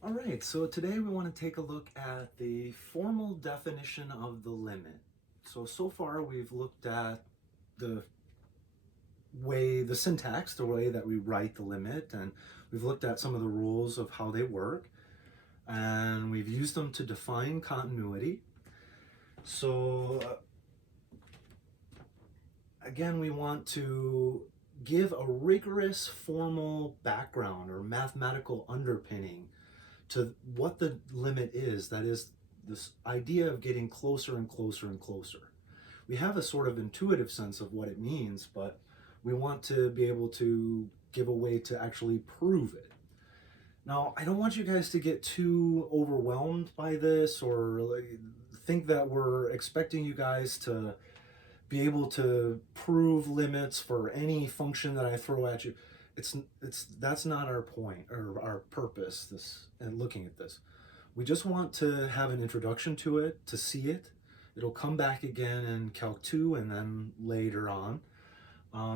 All right, so today we want to take a look at the formal definition of the limit. So far we've looked at the the syntax, the way that we write the limit, and we've looked at some of the rules of how they work, and we've used them to define continuity. So again, we want to give a rigorous formal background or mathematical underpinning to what the limit is. That is, this idea of getting closer and closer and closer. We have a sort of intuitive sense of what it means, but we want to be able to give a way to actually prove it. Now, I don't want you guys to get too overwhelmed by this or think that we're expecting you guys to be able to prove limits for any function that I throw at you. That's not our point or our purpose and looking at this. We just want to have an introduction to it, to see it. It'll come back again in Calc 2 and then later on.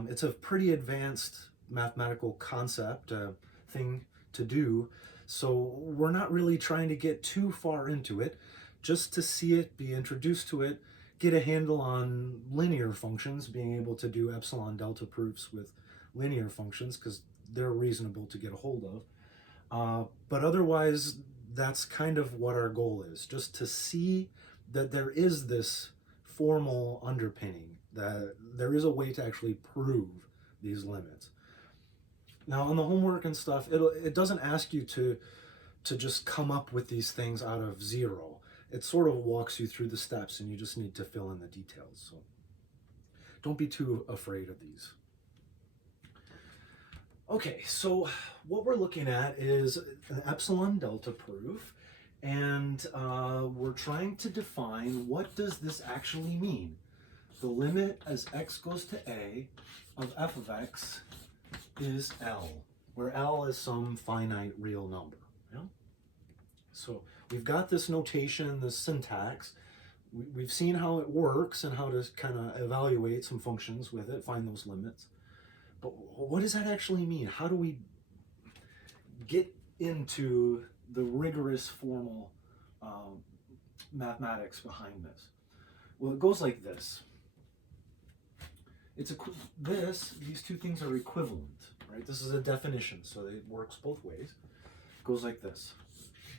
It's a pretty advanced mathematical concept thing to do, so we're not really trying to get too far into it, just to see it, be introduced to it, get a handle on linear functions, being able to do epsilon-delta proofs with linear functions because they're reasonable to get a hold of. But otherwise, that's kind of what our goal is, just to see that there is this formal underpinning, that there is a way to actually prove these limits. Now, on the homework and stuff, it doesn't ask you to just come up with these things out of zero. It sort of walks you through the steps, and you just need to fill in the details. So don't be too afraid of these. Okay, so what we're looking at is an epsilon-delta proof, and we're trying to define what does this actually mean. The limit as x goes to a of f of x is L, where L is some finite real number. Yeah? So we've got this notation, this syntax. We've seen how it works and how to kind of evaluate some functions with it, find those limits. But what does that actually mean? How do we get into the rigorous formal mathematics behind this? Well, it goes like this. These two things are equivalent, right? This is a definition, so it works both ways. It goes like this.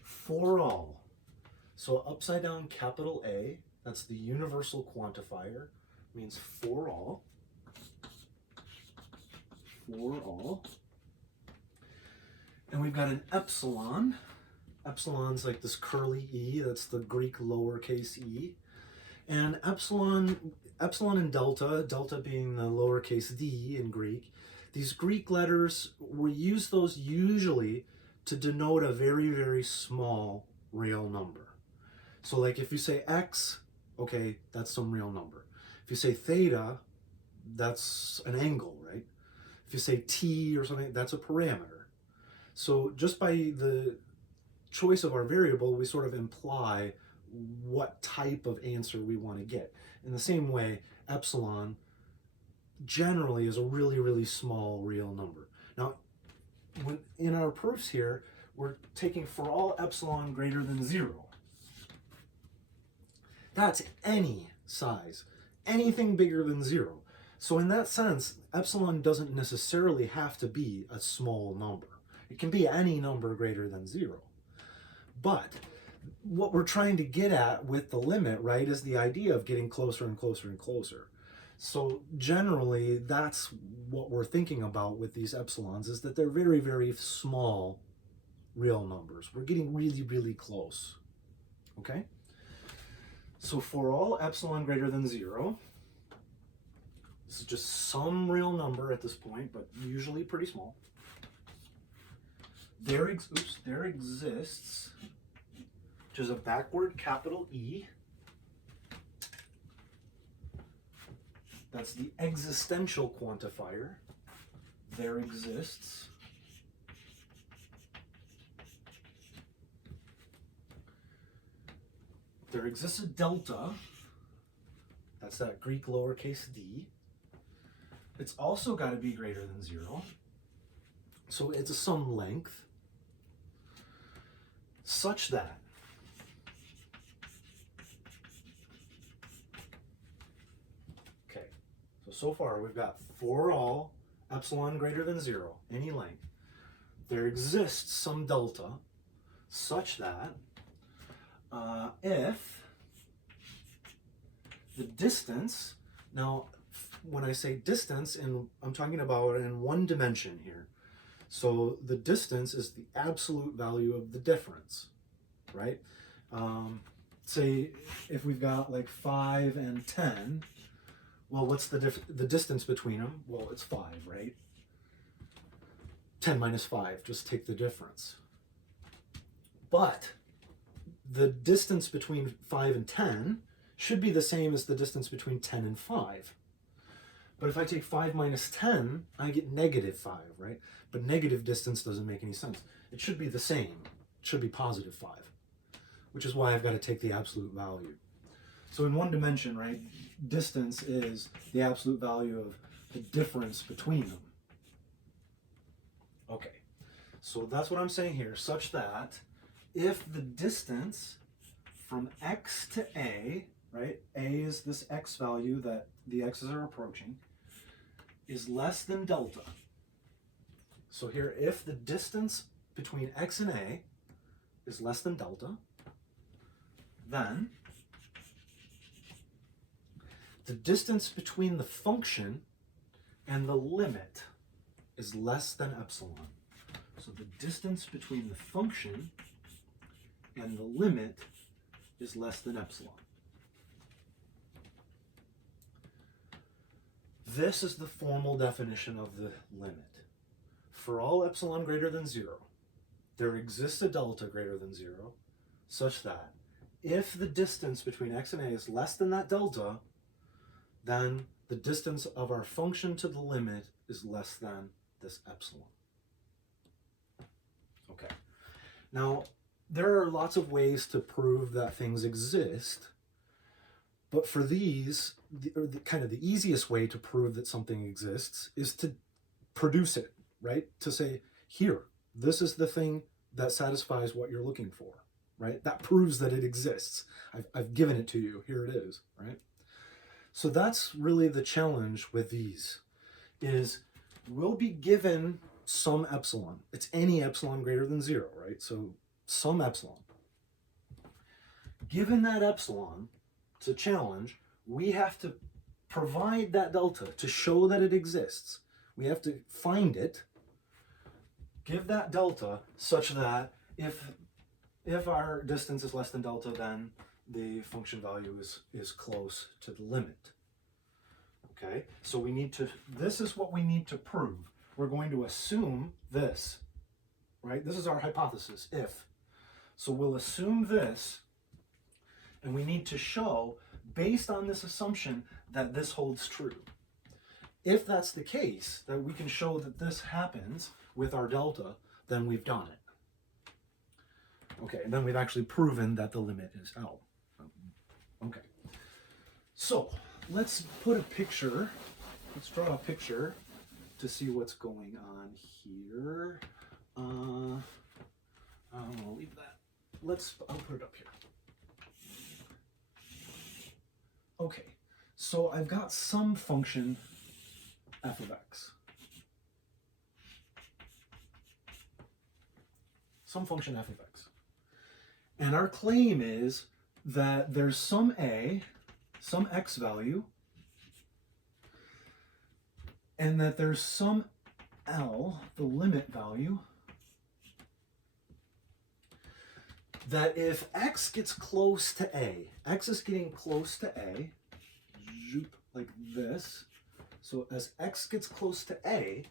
For all, so upside down capital A, that's the universal quantifier, means for all. For all. And we've got an epsilon. Epsilon's like this curly e, that's the Greek lowercase e. And epsilon and delta, delta being the lowercase d in Greek, these Greek letters, we use those usually to denote a very, very small real number. So like if you say x, okay, that's some real number. If you say theta, that's an angle, right? If you say t or something, that's a parameter. So just by the choice of our variable, we sort of imply what type of answer we want to get. In the same way, epsilon generally is a really, really small real number. Now, in our proofs here, we're taking for all epsilon greater than 0. That's any size, anything bigger than 0. So in that sense, epsilon doesn't necessarily have to be a small number. It can be any number greater than 0. But what we're trying to get at with the limit, right, is the idea of getting closer and closer and closer. So generally, that's what we're thinking about with these epsilons, is that they're very, very small real numbers. We're getting really, really close. Okay? So for all epsilon greater than 0, this is just some real number at this point, but usually pretty small. There exists, which is a backward capital E. That's the existential quantifier. There exists. There exists a delta. That's that Greek lowercase d. It's also got to be greater than 0. So it's some length. such that okay, so far we've got for all epsilon greater than 0, any length, there exists some delta such that if the distance, now when I say distance, I'm talking about in one dimension here. So the distance is the absolute value of the difference, right? Say if we've got like 5 and 10, well, what's the distance between them? Well, it's 5, right? 10 minus 5, just take the difference. But the distance between 5 and 10 should be the same as the distance between 10 and 5. But if I take 5 minus 10, I get negative 5, right? But negative distance doesn't make any sense. It should be the same. It should be positive 5, which is why I've got to take the absolute value. So in one dimension, right, distance is the absolute value of the difference between them. Okay, so that's what I'm saying here, such that if the distance from x to a, right, a is this x value that the x's are approaching, is less than delta. So here, if the distance between x and a is less than delta, then the distance between the function and the limit is less than epsilon. So the distance between the function and the limit is less than epsilon. This is the formal definition of the limit. For all epsilon greater than 0, there exists a delta greater than 0, such that if the distance between x and a is less than that delta, then the distance of our function to the limit is less than this epsilon. Okay. Now, there are lots of ways to prove that things exist, but for these, kind of the easiest way to prove that something exists is to produce it, right? To say, here, this is the thing that satisfies what you're looking for, right? That proves that it exists. I've given it to you, here it is, right? So that's really the challenge with these, is we'll be given some epsilon. It's any epsilon greater than 0, right? So some epsilon. Given that epsilon, to challenge, we have to provide that delta to show that it exists. We have to find it, give that delta such that if our distance is less than delta, then the function value is close to the limit. Okay, so we need to, this is what we need to prove. We're going to assume this, right? This is our hypothesis, if. So we'll assume this, and we need to show, based on this assumption, that this holds true. If that's the case, that we can show that this happens with our delta, then we've done it. Okay, and then we've actually proven that the limit is L. Okay, so let's put a picture, let's draw a picture to see what's going on here. I'm gonna leave that. I'll put it up here. Okay, so I've got some function f of x. Some function f of x. And our claim is that there's some a, some x value, and that there's some L, the limit value, that if x gets close to a, x is getting close to a, like this, so as x gets close to a,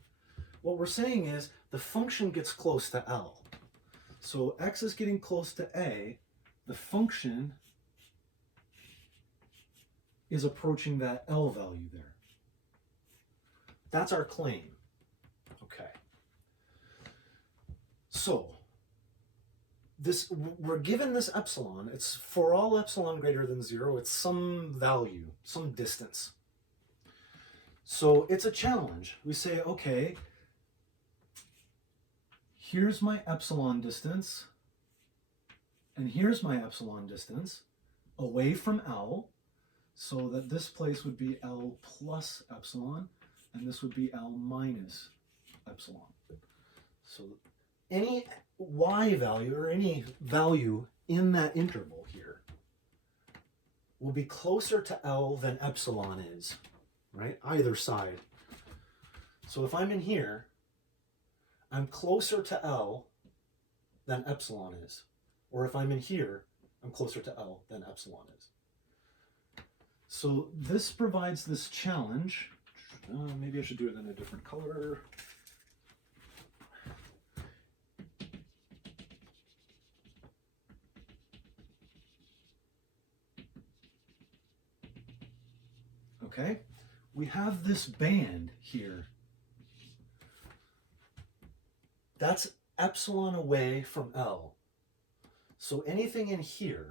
what we're saying is the function gets close to L. So x is getting close to a, the function is approaching that L value there. That's our claim. Okay. So we're given this epsilon. It's for all epsilon greater than 0, it's some value, some distance. So it's a challenge. We say, okay, here's my epsilon distance. And here's my epsilon distance away from L, so that this place would be L plus epsilon, and this would be L minus epsilon. So any y value, or any value in that interval here, will be closer to L than epsilon is, right? Either side. So if I'm in here, I'm closer to L than epsilon is. Or if I'm in here, I'm closer to L than epsilon is. So this provides this challenge. Maybe I should do it in a different color. Okay, we have this band here. That's epsilon away from L. So anything in here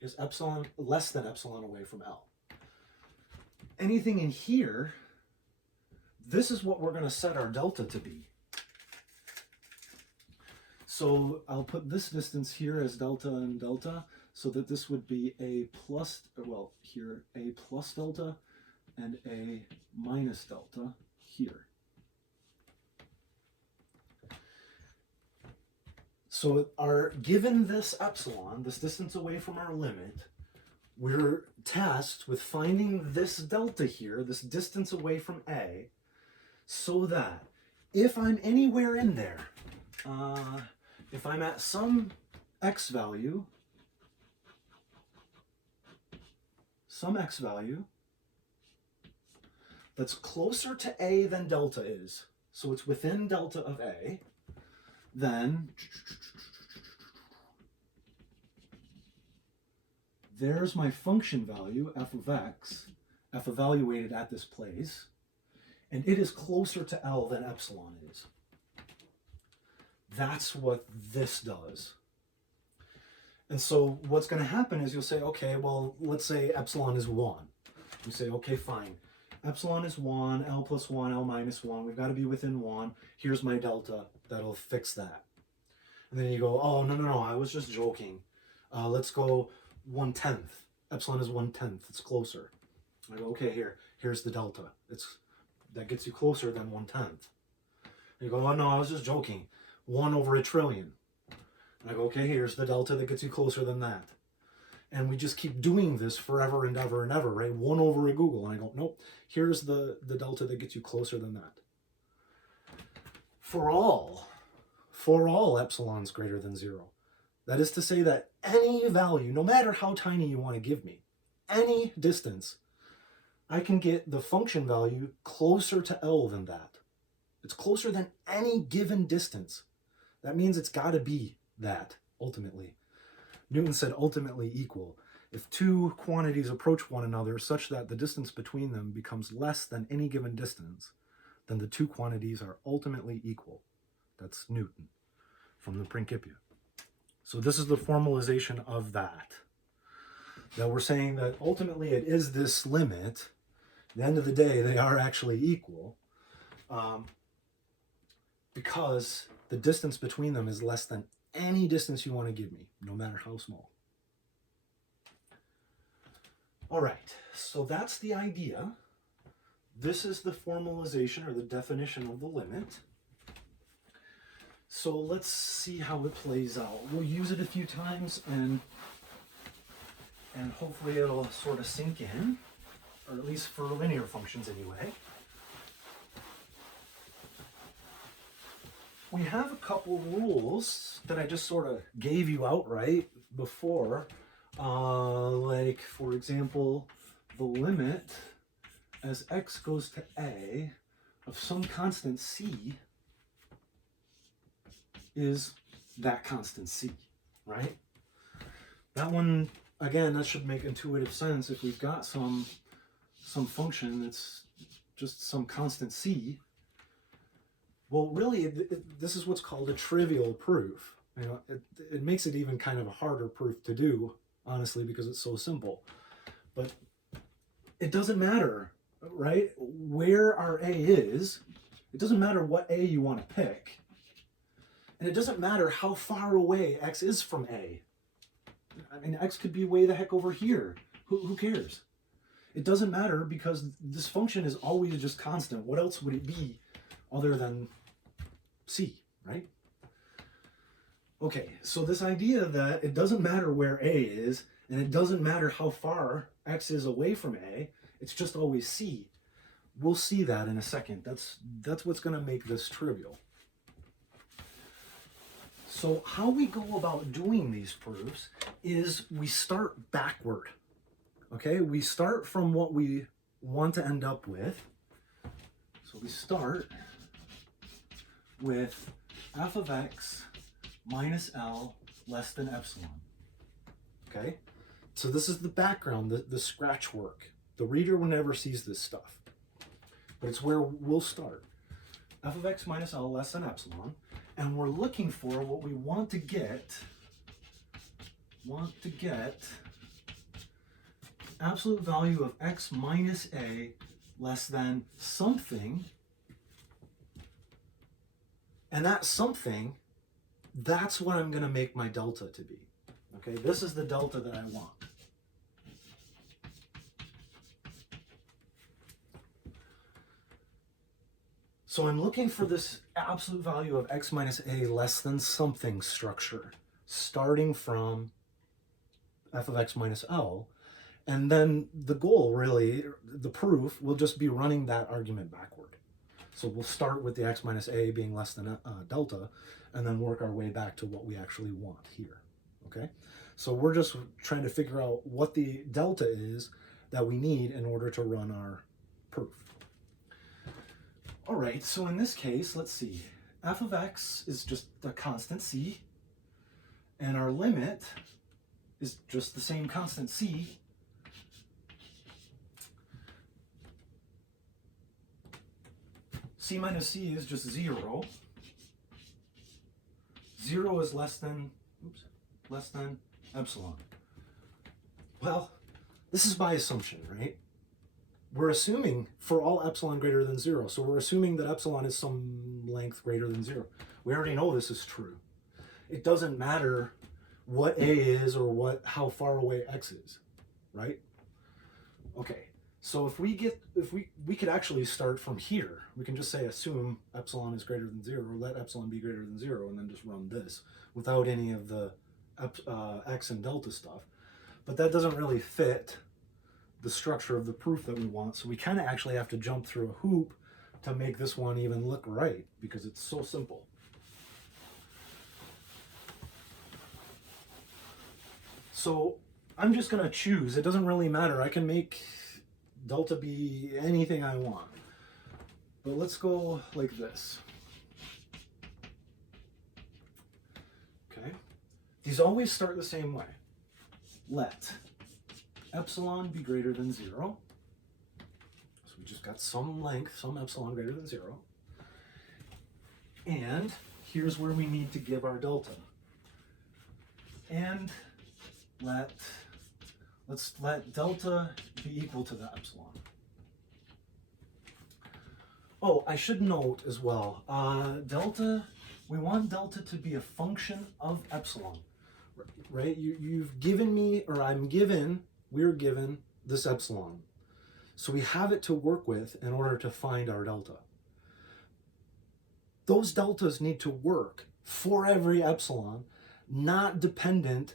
is epsilon less than epsilon away from L. Anything in here, this is what we're going to set our delta to be. So I'll put this distance here as delta and delta, so that this would be a plus, well, here, a plus delta and a minus delta here. So given this epsilon, this distance away from our limit, we're tasked with finding this delta here, this distance away from A, so that if I'm anywhere in there, if I'm at some x value, that's closer to A than delta is, so it's within delta of A, then there's my function value, f of x, f evaluated at this place, and it is closer to L than epsilon is. That's what this does. And so what's going to happen is you'll say, okay, well, let's say epsilon is 1. You say, okay, fine. Epsilon is 1, L plus 1, L minus 1. We've got to be within 1. Here's my delta. That'll fix that. And then you go, oh, no, I was just joking. Let's go 1/10. Epsilon is 1/10. It's closer. I go, okay, here's the delta. That gets you closer than 1/10. And you go, oh, no, I was just joking. 1 over a trillion. And I go, okay, here's the delta that gets you closer than that. And we just keep doing this forever and ever and ever, right? 1 over a Google. And I go, nope, here's the delta that gets you closer than that. For all epsilons greater than 0. That is to say that any value, no matter how tiny you want to give me, any distance, I can get the function value closer to L than that. It's closer than any given distance. That means it's got to be that, ultimately. Newton said ultimately equal. If two quantities approach one another such that the distance between them becomes less than any given distance, then the two quantities are ultimately equal. That's Newton from the Principia. So this is the formalization of that. Now we're saying that ultimately it is this limit. At the end of the day, they are actually equal because the distance between them is less than any distance you want to give me, no matter how small. All right, so that's the idea. This is the formalization or the definition of the limit. So let's see how it plays out. We'll use it a few times and hopefully it'll sort of sink in, or at least for linear functions anyway. We have a couple rules that I just sort of gave you outright before. Like, for example, the limit as x goes to a of some constant c is that constant c, right? That one, again, that should make intuitive sense. If we've got some function that's just some constant c, well, really, this is what's called a trivial proof. You know, it makes it even kind of a harder proof to do, honestly, because it's so simple. But it doesn't matter, right? Where our a is, it doesn't matter what a you want to pick. And it doesn't matter how far away x is from a. I mean, x could be way the heck over here. Who cares? It doesn't matter because this function is always just constant. What else would it be other than c, right? Okay, so this idea that it doesn't matter where a is, and it doesn't matter how far x is away from a, it's just always c. We'll see that in a second. That's what's going to make this trivial. So how we go about doing these proofs is we start backward. Okay, we start from what we want to end up with. So we start with f of x minus L less than epsilon. Okay, so this is the background, the scratch work. The reader never sees this stuff, but it's where we'll start. F of x minus L less than epsilon, and we're looking for what we want to get absolute value of x minus a less than something, and that something, that's what I'm going to make my delta to be. Okay, this is the delta that I want. So I'm looking for this absolute value of x minus a less than something structure, starting from f of x minus L. And then the goal, really, the proof, will just be running that argument backward. So we'll start with the x minus a being less than delta, and then work our way back to what we actually want here, okay? So we're just trying to figure out what the delta is that we need in order to run our proof. All right, so in this case, let's see. F of x is just a constant c, and our limit is just the same constant c. C minus c is just 0. 0 is less than epsilon. Well, this is by assumption, right? We're assuming for all epsilon greater than 0. So we're assuming that epsilon is some length greater than 0. We already know this is true. It doesn't matter what a is or how far away x is, right? Okay. So if we could actually start from here. We can just say assume epsilon is greater than 0, or let epsilon be greater than 0, and then just run this without any of the x and delta stuff. But that doesn't really fit the structure of the proof that we want, so we kind of actually have to jump through a hoop to make this one even look right, because it's so simple. So I'm just going to choose. It doesn't really matter. I can make delta be anything I want. But let's go like this. Okay. These always start the same way. Let epsilon be greater than 0. So we just got some length, some epsilon greater than 0. And here's where we need to give our delta. And let's let delta be equal to the epsilon. Oh, I should note as well, we want delta to be a function of epsilon, right? You've given me, or we're given this epsilon. So we have it to work with in order to find our delta. Those deltas need to work for every epsilon, not dependent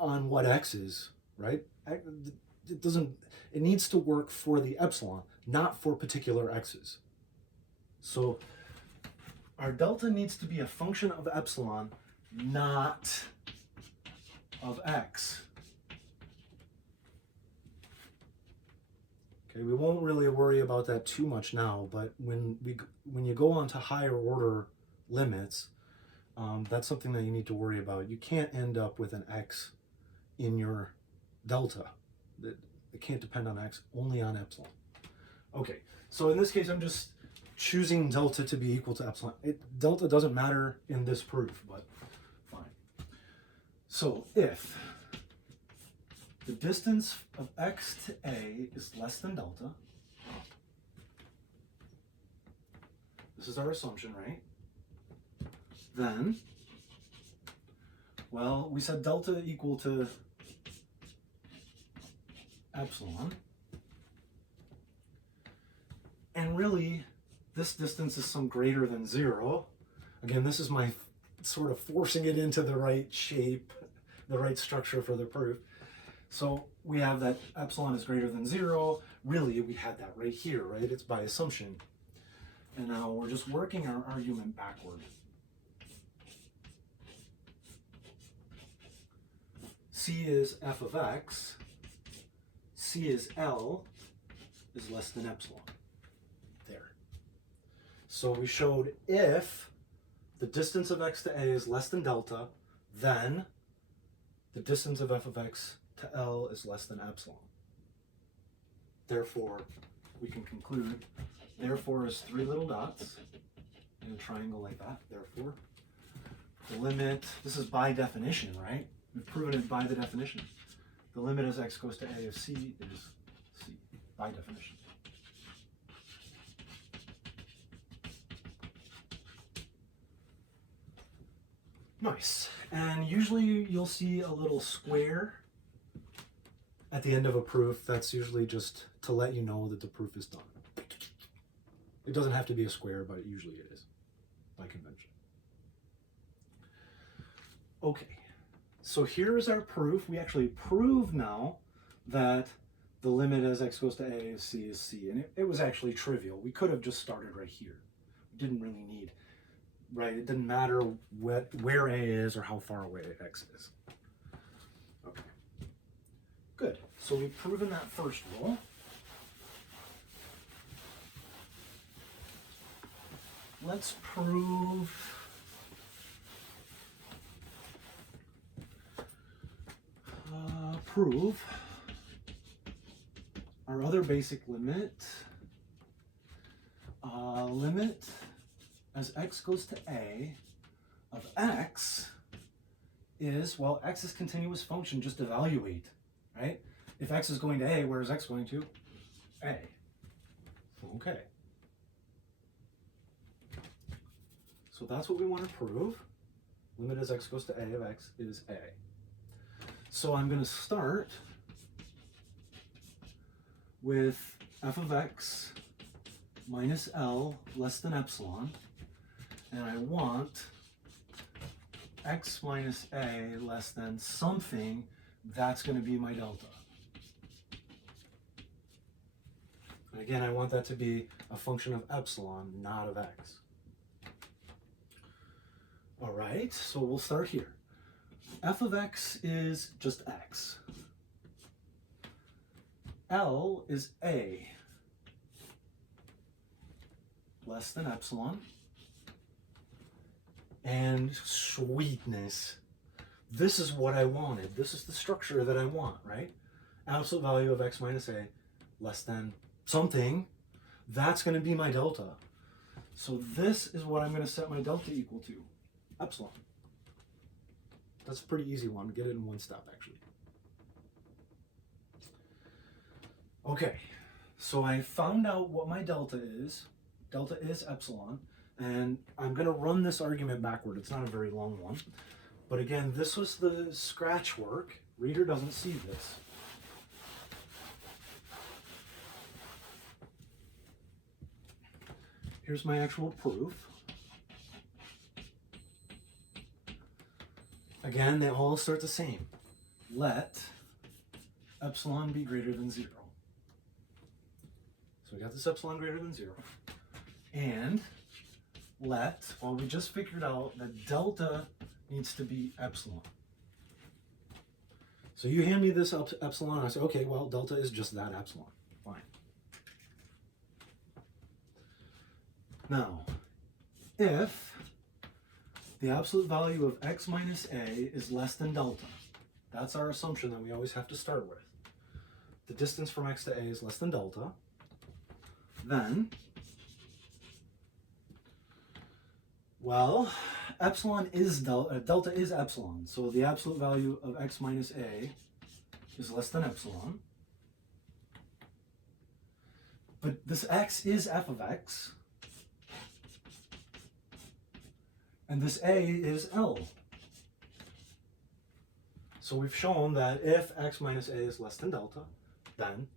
on what x is, right? It needs to work for the epsilon, not for particular x's. So our delta needs to be a function of epsilon, not of x. Okay, we won't really worry about that too much now, but when you go on to higher order limits, that's something that you need to worry about. You can't end up with an x in your delta. It can't depend on x, only on epsilon. Okay, so in this case, I'm just choosing delta to be equal to epsilon. Delta doesn't matter in this proof, but fine. So if the distance of x to a is less than delta, this is our assumption, right? then, well, we said delta equal to epsilon. And really, this distance is some greater than 0. Again, this is my sort of forcing it into the right shape, the right structure for the proof. So we have that epsilon is greater than 0. Really, we had that right here, right? It's by assumption. And now we're just working our argument backward. C is f of x. C is L is less than epsilon. There. So we showed if the distance of x to a is less than delta, then the distance of f of x to L is less than epsilon. Therefore, we can conclude, therefore is 3 little dots in a triangle like that. Therefore, the limit, this is by definition, right? We've proven it by the definition. The limit as x goes to a of c is c, by definition. Nice. And usually you'll see a little square at the end of a proof. That's usually just to let you know that the proof is done. It doesn't have to be a square, but usually it is by convention. Okay, so here is our proof. We actually prove now that the limit as x goes to a of c is c. And it was actually trivial. We could have just started right here. We didn't really need, right? It didn't matter where a is or how far away x is. Okay, good. So we've proven that first rule. Let's prove our other basic limit. Limit as x goes to a of x is, well, x is continuous function, just evaluate, right? If x is going to a, where is x going to? A. Okay. So that's what we want to prove. Limit as x goes to a of x is a. So I'm going to start with f of x minus L less than epsilon, and I want x minus a less than something. That's going to be my delta. And again, I want that to be a function of epsilon, not of x. All right, so we'll start here. F of x is just x. L is a less than epsilon. And sweetness, this is what I wanted. This is the structure that I want, right? Absolute value of x minus a less than something. That's going to be my delta. So this is what I'm going to set my delta equal to, epsilon. That's a pretty easy one. Get it in one step, actually. Okay, so I found out what my delta is. Delta is epsilon. And I'm going to run this argument backward. It's not a very long one. But again, this was the scratch work. Reader doesn't see this. Here's my actual proof. Again, they all start the same. Let epsilon be greater than 0. So we got this epsilon greater than 0. And let, well, we just figured out that delta needs to be epsilon. So you hand me this epsilon, and I say, okay, well, delta is just that epsilon. Fine. Now, if the absolute value of x minus a is less than delta, that's our assumption that we always have to start with. The distance from x to a is less than delta, then, well, epsilon is delta is epsilon, so the absolute value of x minus a is less than epsilon. But this x is f of x, And this a is L. So we've shown that if x minus a is less than delta, then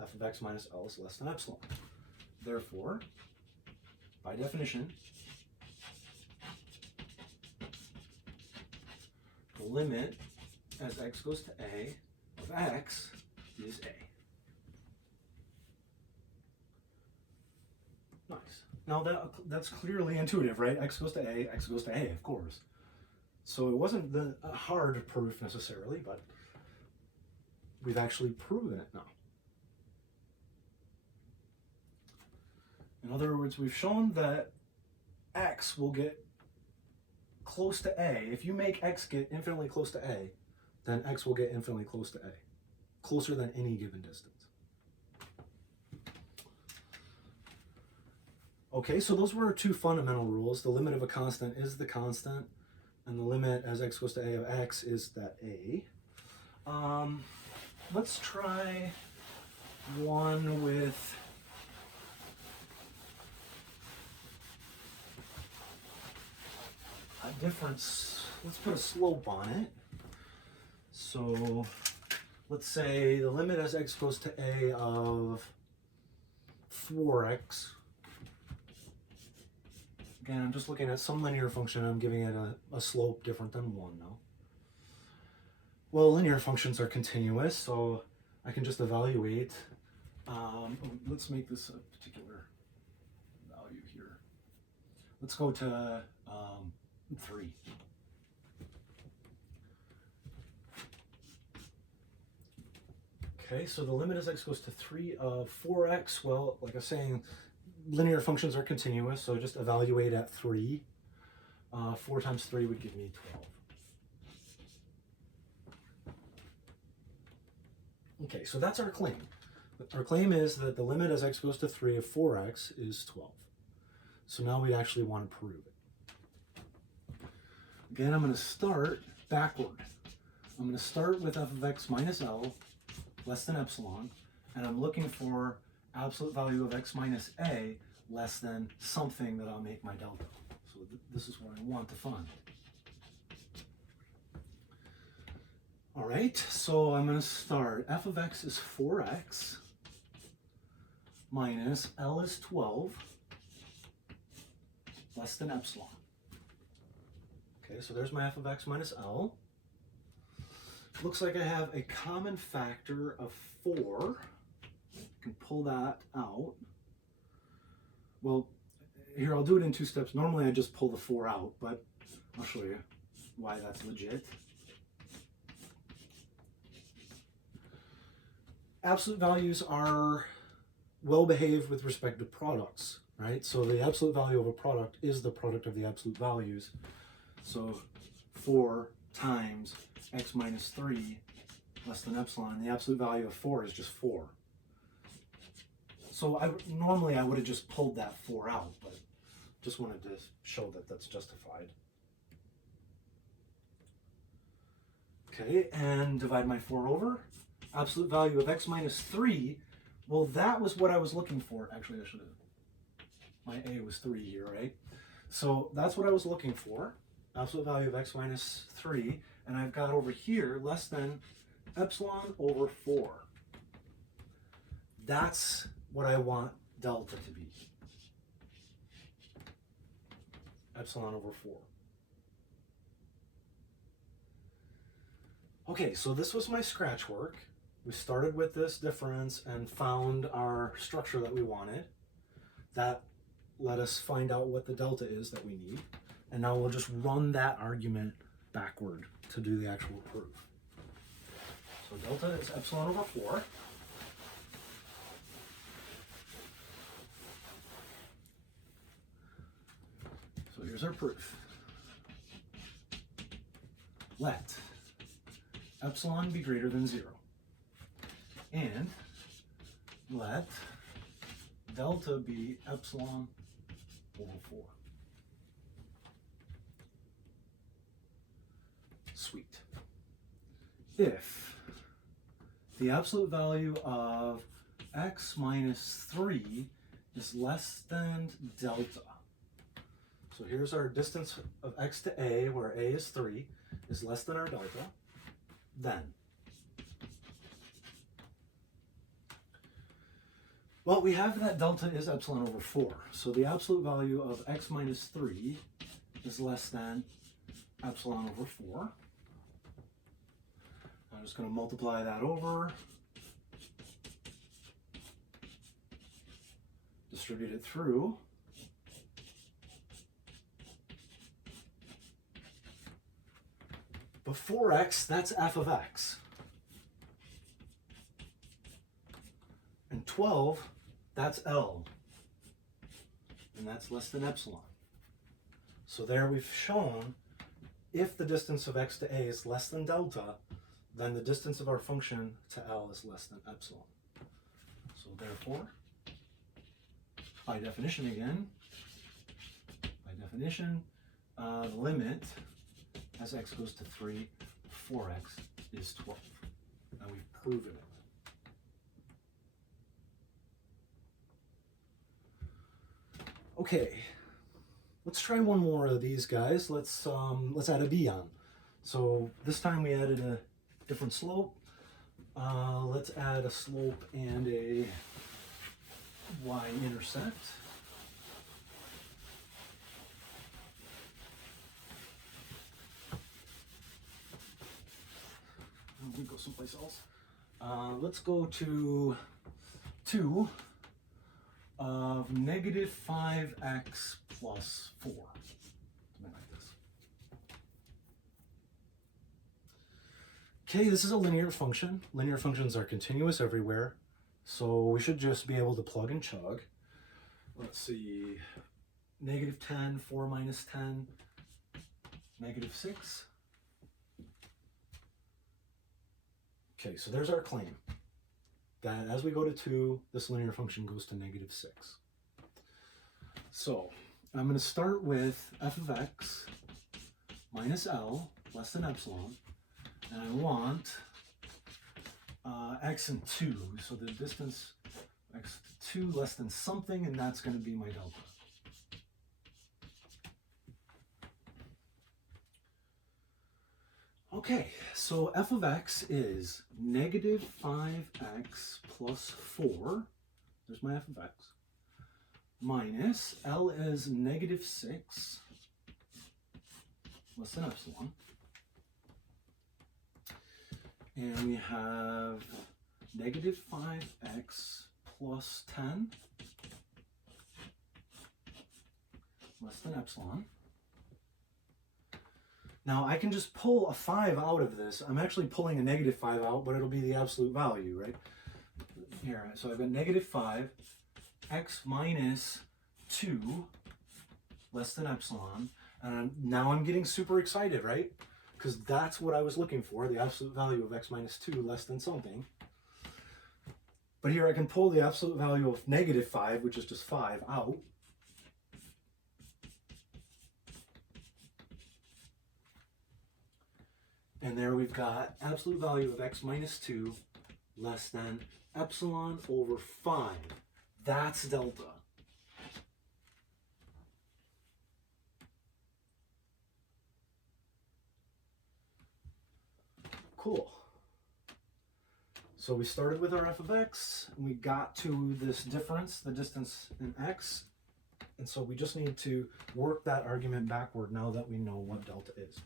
f of x minus L is less than epsilon. Therefore, by definition, the limit as x goes to a of x is a. Nice. Now that's clearly intuitive, right? X goes to a, x goes to a, of course. So it wasn't a hard proof necessarily, but we've actually proven it now. In other words, we've shown that x will get close to a. If you make x get infinitely close to a, then x will get infinitely close to a, closer than any given distance. Okay, so those were our two fundamental rules. The limit of a constant is the constant, and the limit as x goes to a of x is that a. Let's try one with a difference. Let's put a slope on it. So let's say the limit as x goes to a of 4x. Again, I'm just looking at some linear function. I'm giving it a slope different than 1 now. Well, linear functions are continuous, so I can just evaluate. Let's make this a particular value here. Let's go to 3. Okay, so the limit as x goes to 3 of 4x, well, like I was saying, linear functions are continuous, so just evaluate at 3. 4 times 3 would give me 12. Okay, so that's our claim. Our claim is that the limit as x goes to 3 of 4x is 12. So now we actually want to prove it. Again, I'm going to start backward. I'm going to start with f of x minus L less than epsilon, and I'm looking for absolute value of x minus a less than something that I'll make my delta. So this is what I want to find. All right, so I'm going to start. F of x is 4x minus L is 12 less than epsilon. Okay, so there's my f of x minus L. Looks like I have a common factor of 4. I can pull that out. Well, here I'll do it in 2 steps. Normally I just pull the 4 out, but I'll show you why that's legit. Absolute values are well behaved with respect to products, right? So the absolute value of a product is the product of the absolute values. So 4 times x minus 3 less than epsilon, and the absolute value of 4 is just 4. So normally I would have just pulled that 4 out, but just wanted to show that that's justified. Okay, and divide my 4 over. Absolute value of x minus 3, well, that was what I was looking for. Actually, I should have, my a was 3 here, right? So that's what I was looking for, absolute value of x minus 3, and I've got over here less than epsilon over 4. That's what I want delta to be. Epsilon over 4. Okay, so this was my scratch work. We started with this difference and found our structure that we wanted. That let us find out what the delta is that we need. And now we'll just run that argument backward to do the actual proof. So delta is epsilon over 4. So here's our proof. Let epsilon be greater than 0. And let delta be epsilon over 4. Sweet. If the absolute value of x minus 3 is less than delta, So here's our distance of x to a, where a is 3, is less than our delta. Then, well, we have that delta is epsilon over 4. So the absolute value of x minus 3 is less than epsilon over 4. I'm just going to multiply that over, distribute it through. Before x, that's f of x. And 12, that's L. And that's less than epsilon. So there we've shown if the distance of x to a is less than delta, then the distance of our function to L is less than epsilon. So therefore, by definition again, the limit as x goes to 3, 4x is 12. And we've proven it. Okay, let's try one more of these guys. Let's add a b on. So this time we added a different slope. Let's add a slope and a y-intercept. We go someplace else. Let's go to 2 of negative 5x plus 4. Something like this. Okay, this is a linear function. Linear functions are continuous everywhere, so we should just be able to plug and chug. Let's see, negative 10, 4 minus 10, negative 6. Okay, so there's our claim, that as we go to 2, this linear function goes to negative 6. So I'm going to start with f of x minus L less than epsilon, and I want x and 2, so the distance x to 2 less than something, and that's going to be my delta. Okay, so f of x is negative 5x plus 4, there's my f of x, minus L is negative 6, less than epsilon, and we have negative 5x plus 10, less than epsilon. Now I can just pull a 5 out of this. I'm actually pulling a negative 5 out, but it'll be the absolute value, right? Here, so I've got negative 5, x minus 2, less than epsilon. And now I'm getting super excited, right? Because that's what I was looking for, the absolute value of x minus 2 less than something. But here I can pull the absolute value of negative 5, which is just 5, out. And there we've got absolute value of x minus 2 less than epsilon over 5. That's delta. Cool. So we started with our f of x, and we got to this difference, the distance in x, and so we just need to work that argument backward now that we know what delta is.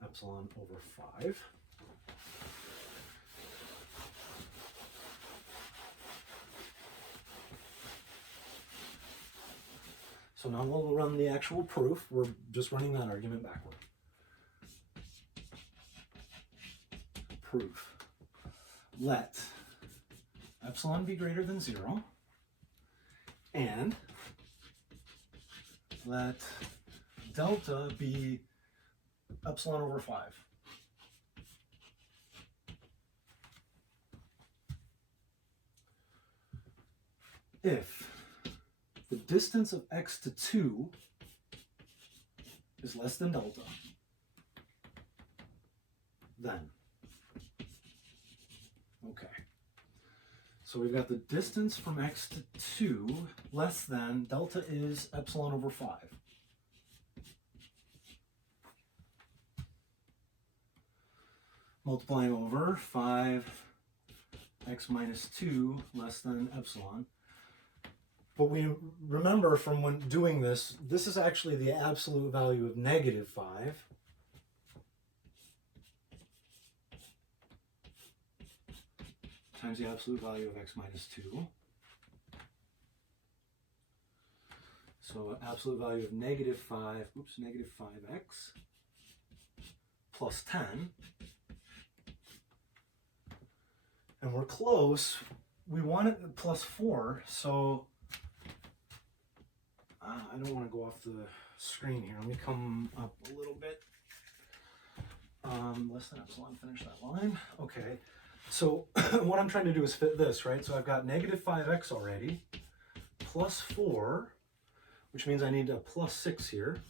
Epsilon over 5. So now we'll run the actual proof. We're just running that argument backward. Proof. Let epsilon be greater than 0, and let delta be epsilon over 5. If the distance of x to 2 is less than delta, then, okay. So we've got the distance from x to 2 less than delta is epsilon over 5. multiplying over 5x minus 2 less than epsilon. But we remember from when doing this, this is actually the absolute value of negative 5. Times the absolute value of x minus 2. So absolute value of negative 5x plus 10. And we're close. We want it plus 4, so I don't want to go off the screen here. Let me come up a little bit. Less than epsilon, finish that line. Okay, so what I'm trying to do is fit this, right? So I've got negative 5x already, plus 4, which means I need a plus 6 here.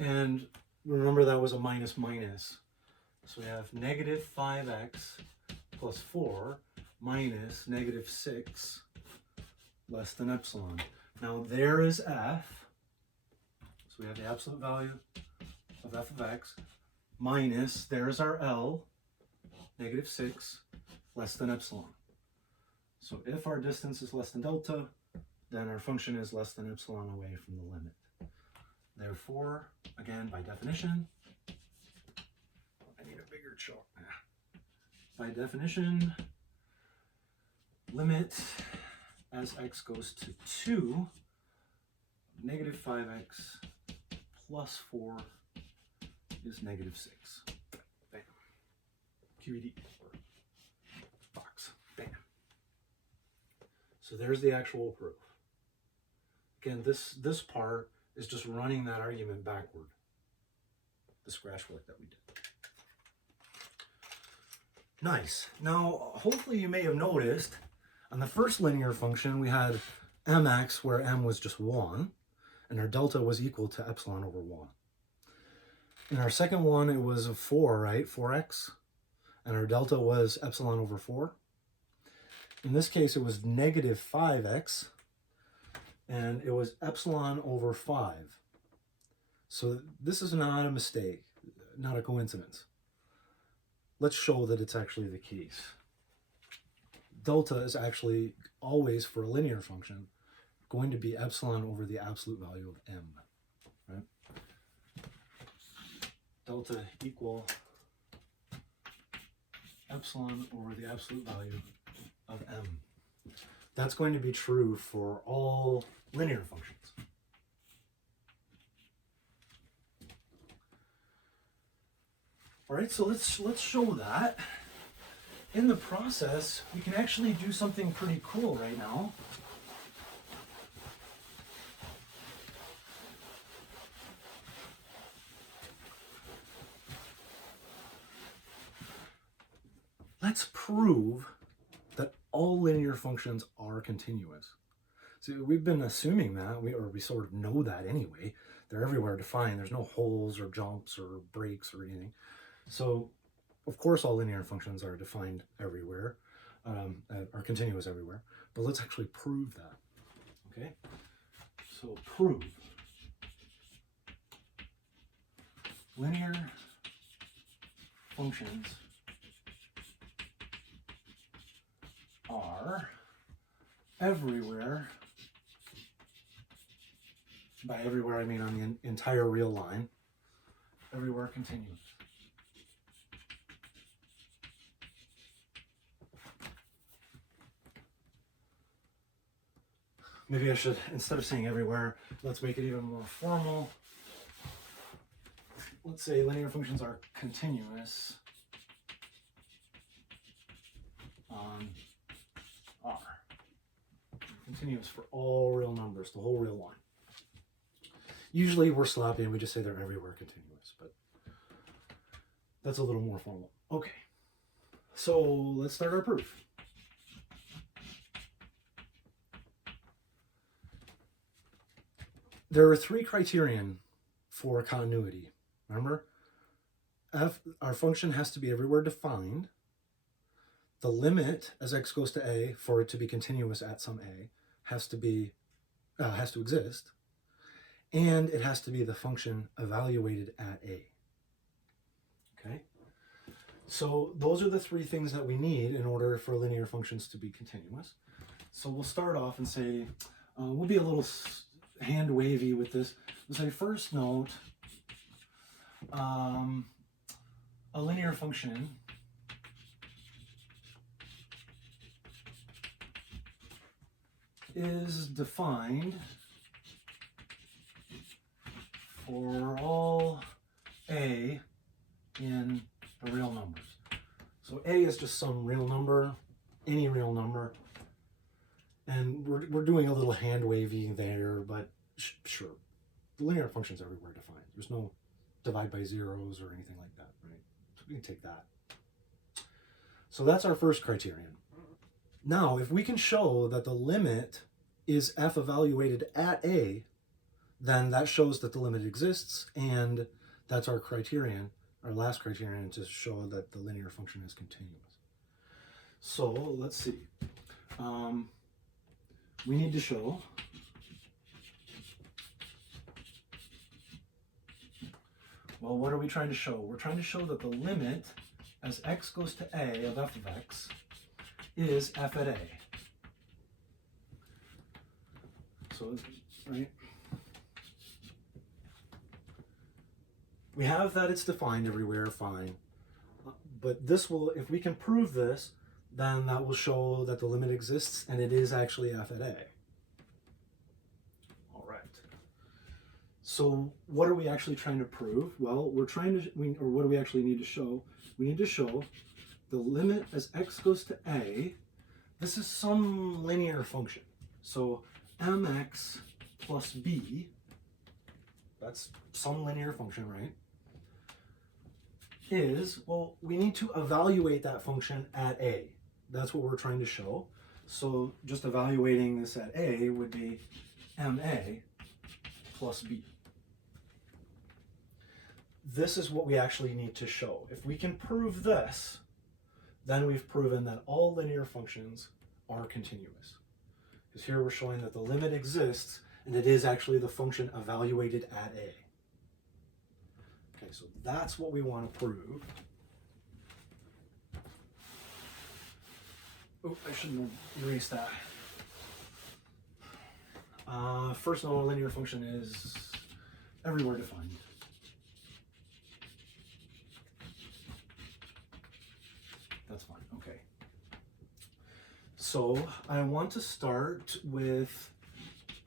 And remember that was a minus minus. So we have negative 5x plus 4 minus negative 6 less than epsilon. Now there is f. So we have the absolute value of f of x minus, there's our L, negative 6 less than epsilon. So if our distance is less than delta, then our function is less than epsilon away from the limit. Therefore, again, by definition, I need a bigger chalk. By definition, limit as x goes to 2, negative 5x plus 4 is negative 6. Bam. QED, or box. Bam. So there's the actual proof. Again, this part is just running that argument backward. The scratch work that we did. Nice. Now, hopefully you may have noticed on the first linear function, we had mx where m was just 1, and our delta was equal to epsilon over 1. In our second one, it was a 4, right? 4x, and our delta was epsilon over 4. In this case, it was negative 5x, and it was epsilon over 5. So this is not a mistake, not a coincidence. Let's show that it's actually the case. Delta is actually always, for a linear function, going to be epsilon over the absolute value of m, right? Delta equal epsilon over the absolute value of m. That's going to be true for all linear functions. All right, so let's show that. In the process, we can actually do something pretty cool right now. Let's prove that all linear functions are continuous. So we've been assuming that, we sort of know that anyway. They're everywhere defined. There's no holes or jumps or breaks or anything. So, of course, all linear functions are defined everywhere, are continuous everywhere. But let's actually prove that. Okay? So prove linear functions are everywhere. By everywhere, I mean on the entire real line. Everywhere continuous. Maybe I should, instead of saying everywhere, let's make it even more formal. Let's say linear functions are continuous on R. Continuous for all real numbers, the whole real line. Usually we're sloppy and we just say they're everywhere continuous, but that's a little more formal. Okay, so let's start our proof. There are 3 criterion for continuity. Remember, our function has to be everywhere defined. The limit as x goes to a for it to be continuous at some a has to exist, and it has to be the function evaluated at a. Okay? So those are the three things that we need in order for linear functions to be continuous. So we'll start off and say, we'll be a little hand wavy with this. We'll say, first note, a linear function is defined for all a in the real numbers. So a is just some real number, any real number. And we're doing a little hand waving there, but sure, the linear function's everywhere defined. There's no divide by zeros or anything like that, right? So we can take that. So that's our first criterion. Now, if we can show that the limit is f evaluated at a, then that shows that the limit exists, and that's our criterion, our last criterion, to show that the linear function is continuous. So let's see. We need to show well, what are we trying to show? We're trying to show that the limit as x goes to a of f of x is f at a. So, right? We have that it's defined everywhere, fine. But this will, if we can prove this, then that will show that the limit exists and it is actually f at a. All right. So what are we actually trying to prove? Well, we're trying to, or what do we actually need to show? We need to show the limit as x goes to a. This is some linear function. So mx plus b, that's some linear function, right? Is, well, we need to evaluate that function at a. That's what we're trying to show. So just evaluating this at a would be ma plus b. This is what we actually need to show. If we can prove this, then we've proven that all linear functions are continuous. Because here we're showing that the limit exists and it is actually the function evaluated at a. Okay, so that's what we want to prove. Oh, I shouldn't have erased that. First of all, a linear function is everywhere defined. That's fine, okay. So I want to start with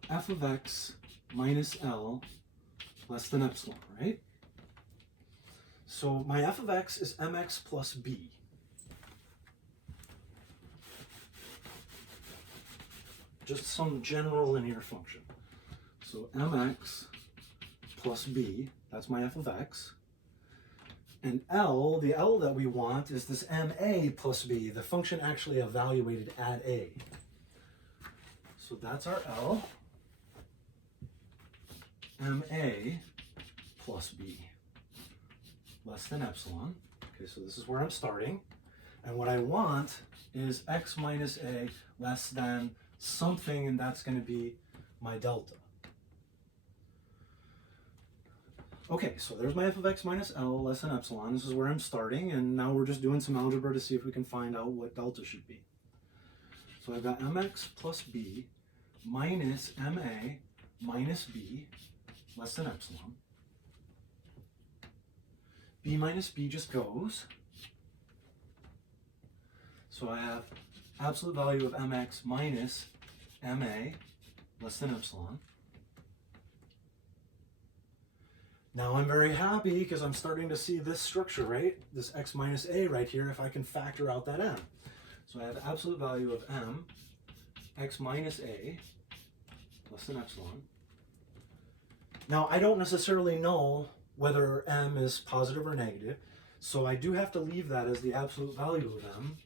f of x minus L less than epsilon, right? So my f of x is mx plus b. Just some general linear function. So mx plus b, that's my f of x. And L, the L that we want is this ma plus b, the function actually evaluated at a. So that's our L, ma plus b, less than epsilon. Okay, so this is where I'm starting. And what I want is x minus a less than something, and that's going to be my delta. Okay, so there's my f of x minus L less than epsilon. This is where I'm starting, and now we're just doing some algebra to see if we can find out what delta should be. So I've got mx plus b minus ma minus b less than epsilon. B minus b just goes. So I have absolute value of mx minus ma less than epsilon. Now I'm very happy because I'm starting to see this structure, right? This x minus a right here, if I can factor out that m. So I have absolute value of m, x minus a, less than epsilon. Now I don't necessarily know whether m is positive or negative, so I do have to leave that as the absolute value of m,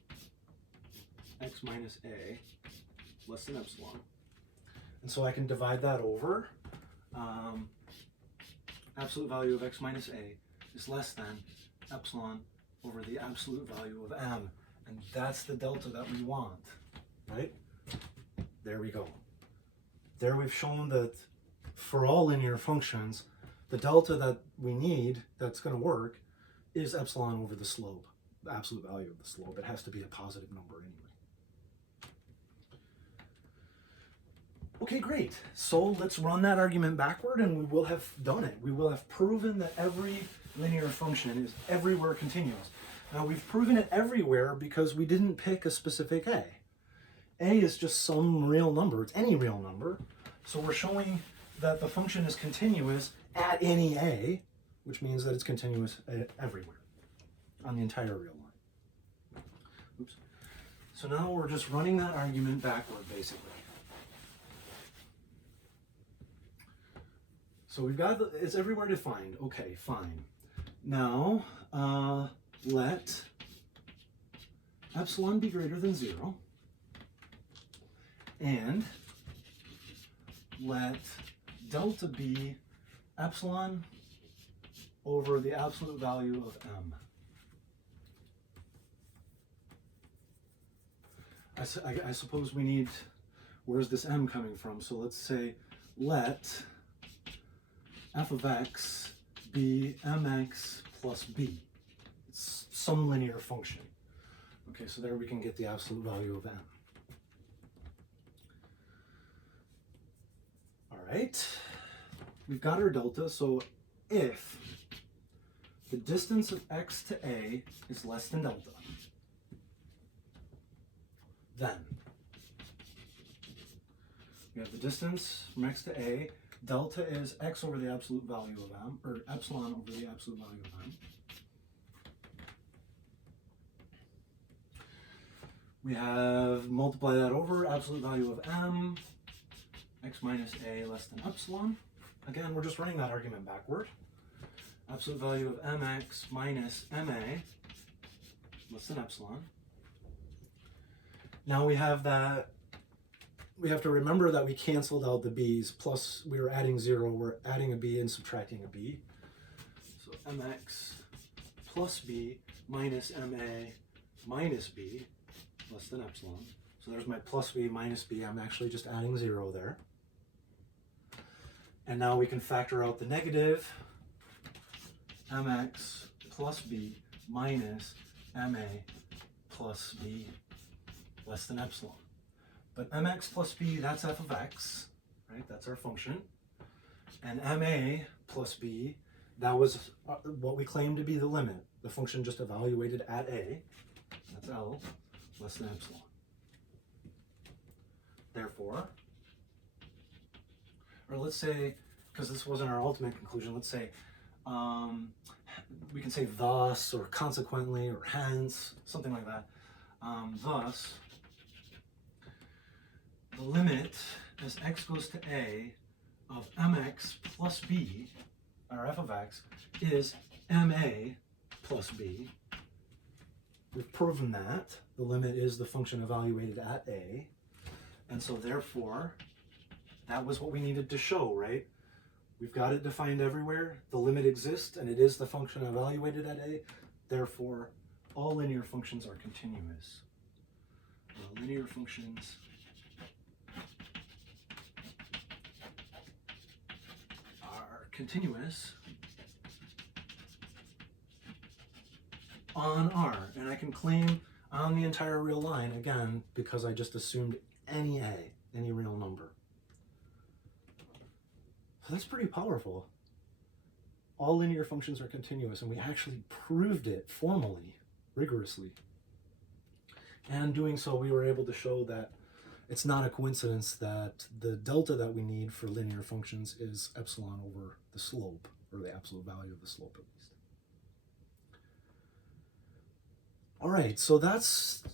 x minus a, less than epsilon. And so I can divide that over. Absolute value of x minus a is less than epsilon over the absolute value of m. And that's the delta that we want, right? There we go. There we've shown that for all linear functions, the delta that we need that's going to work is epsilon over the slope, the absolute value of the slope. It has to be a positive number anyway. Okay, great. So let's run that argument backward and we will have done it. We will have proven that every linear function is everywhere continuous. Now we've proven it everywhere because we didn't pick a specific a. A is just some real number. It's any real number. So we're showing that the function is continuous at any a, which means that it's continuous everywhere on the entire real line. Oops. So now we're just running that argument backward, basically. So we've got it's everywhere defined. Okay, fine. Now let epsilon be greater than 0, and let delta be epsilon over the absolute value of m. I suppose we need, where's this m coming from? So let's say let f of x be mx plus b. It's some linear function. Okay, so there we can get the absolute value of m. All right, we've got our delta, so if the distance of x to a is less than delta, then we have the distance from x to a. Delta is x over the absolute value of m, or epsilon over the absolute value of m. We have multiply that over absolute value of m, x minus a less than epsilon. Again, we're just running that argument backward. Absolute value of mx minus ma less than epsilon. Now we have that. We have to remember that we canceled out the b's, plus we were adding 0, we're adding a b and subtracting a b. So mx plus b minus ma minus b less than epsilon. So there's my plus b minus b. I'm actually just adding 0 there. And now we can factor out the negative mx plus b minus ma plus b less than epsilon. But mx plus b, that's f of x, right? That's our function. And ma plus b, that was what we claimed to be the limit. The function just evaluated at a, that's L, less than epsilon. Therefore, or let's say, because this wasn't our ultimate conclusion, let's say, we can say thus, or consequently, or hence, something like that. Thus, the limit as x goes to a of mx plus b, or f of x, is ma plus b. We've proven that the limit is the function evaluated at a, and so therefore that was what we needed to show, right? We've got it defined everywhere, the limit exists, and it is the function evaluated at a, therefore all linear functions are continuous. Linear functions are continuous on R, and I can claim on the entire real line, again, because I just assumed any A, any real number. So that's pretty powerful. All linear functions are continuous, and we actually proved it formally, rigorously. And doing so, we were able to show that it's not a coincidence that the delta that we need for linear functions is epsilon over the slope, or the absolute value of the slope at least. All right, so that's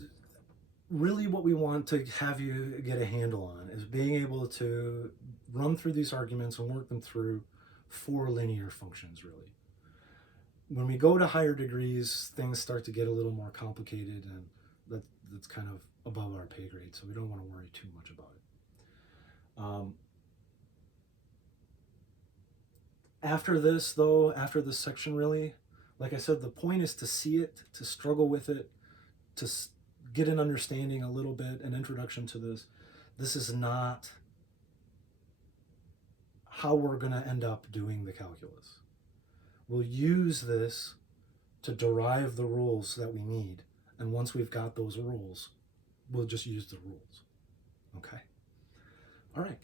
really what we want to have you get a handle on, is being able to run through these arguments and work them through for linear functions, really. When we go to higher degrees, things start to get a little more complicated, and that's kind of above our pay grade, so we don't want to worry too much about it. After this, though, after this section, really, like I said, the point is to see it, to struggle with it, to get an understanding a little bit, an introduction to this. This is not how we're going to end up doing the calculus. We'll use this to derive the rules that we need. And once we've got those rules, we'll just use the rules. Okay? All right.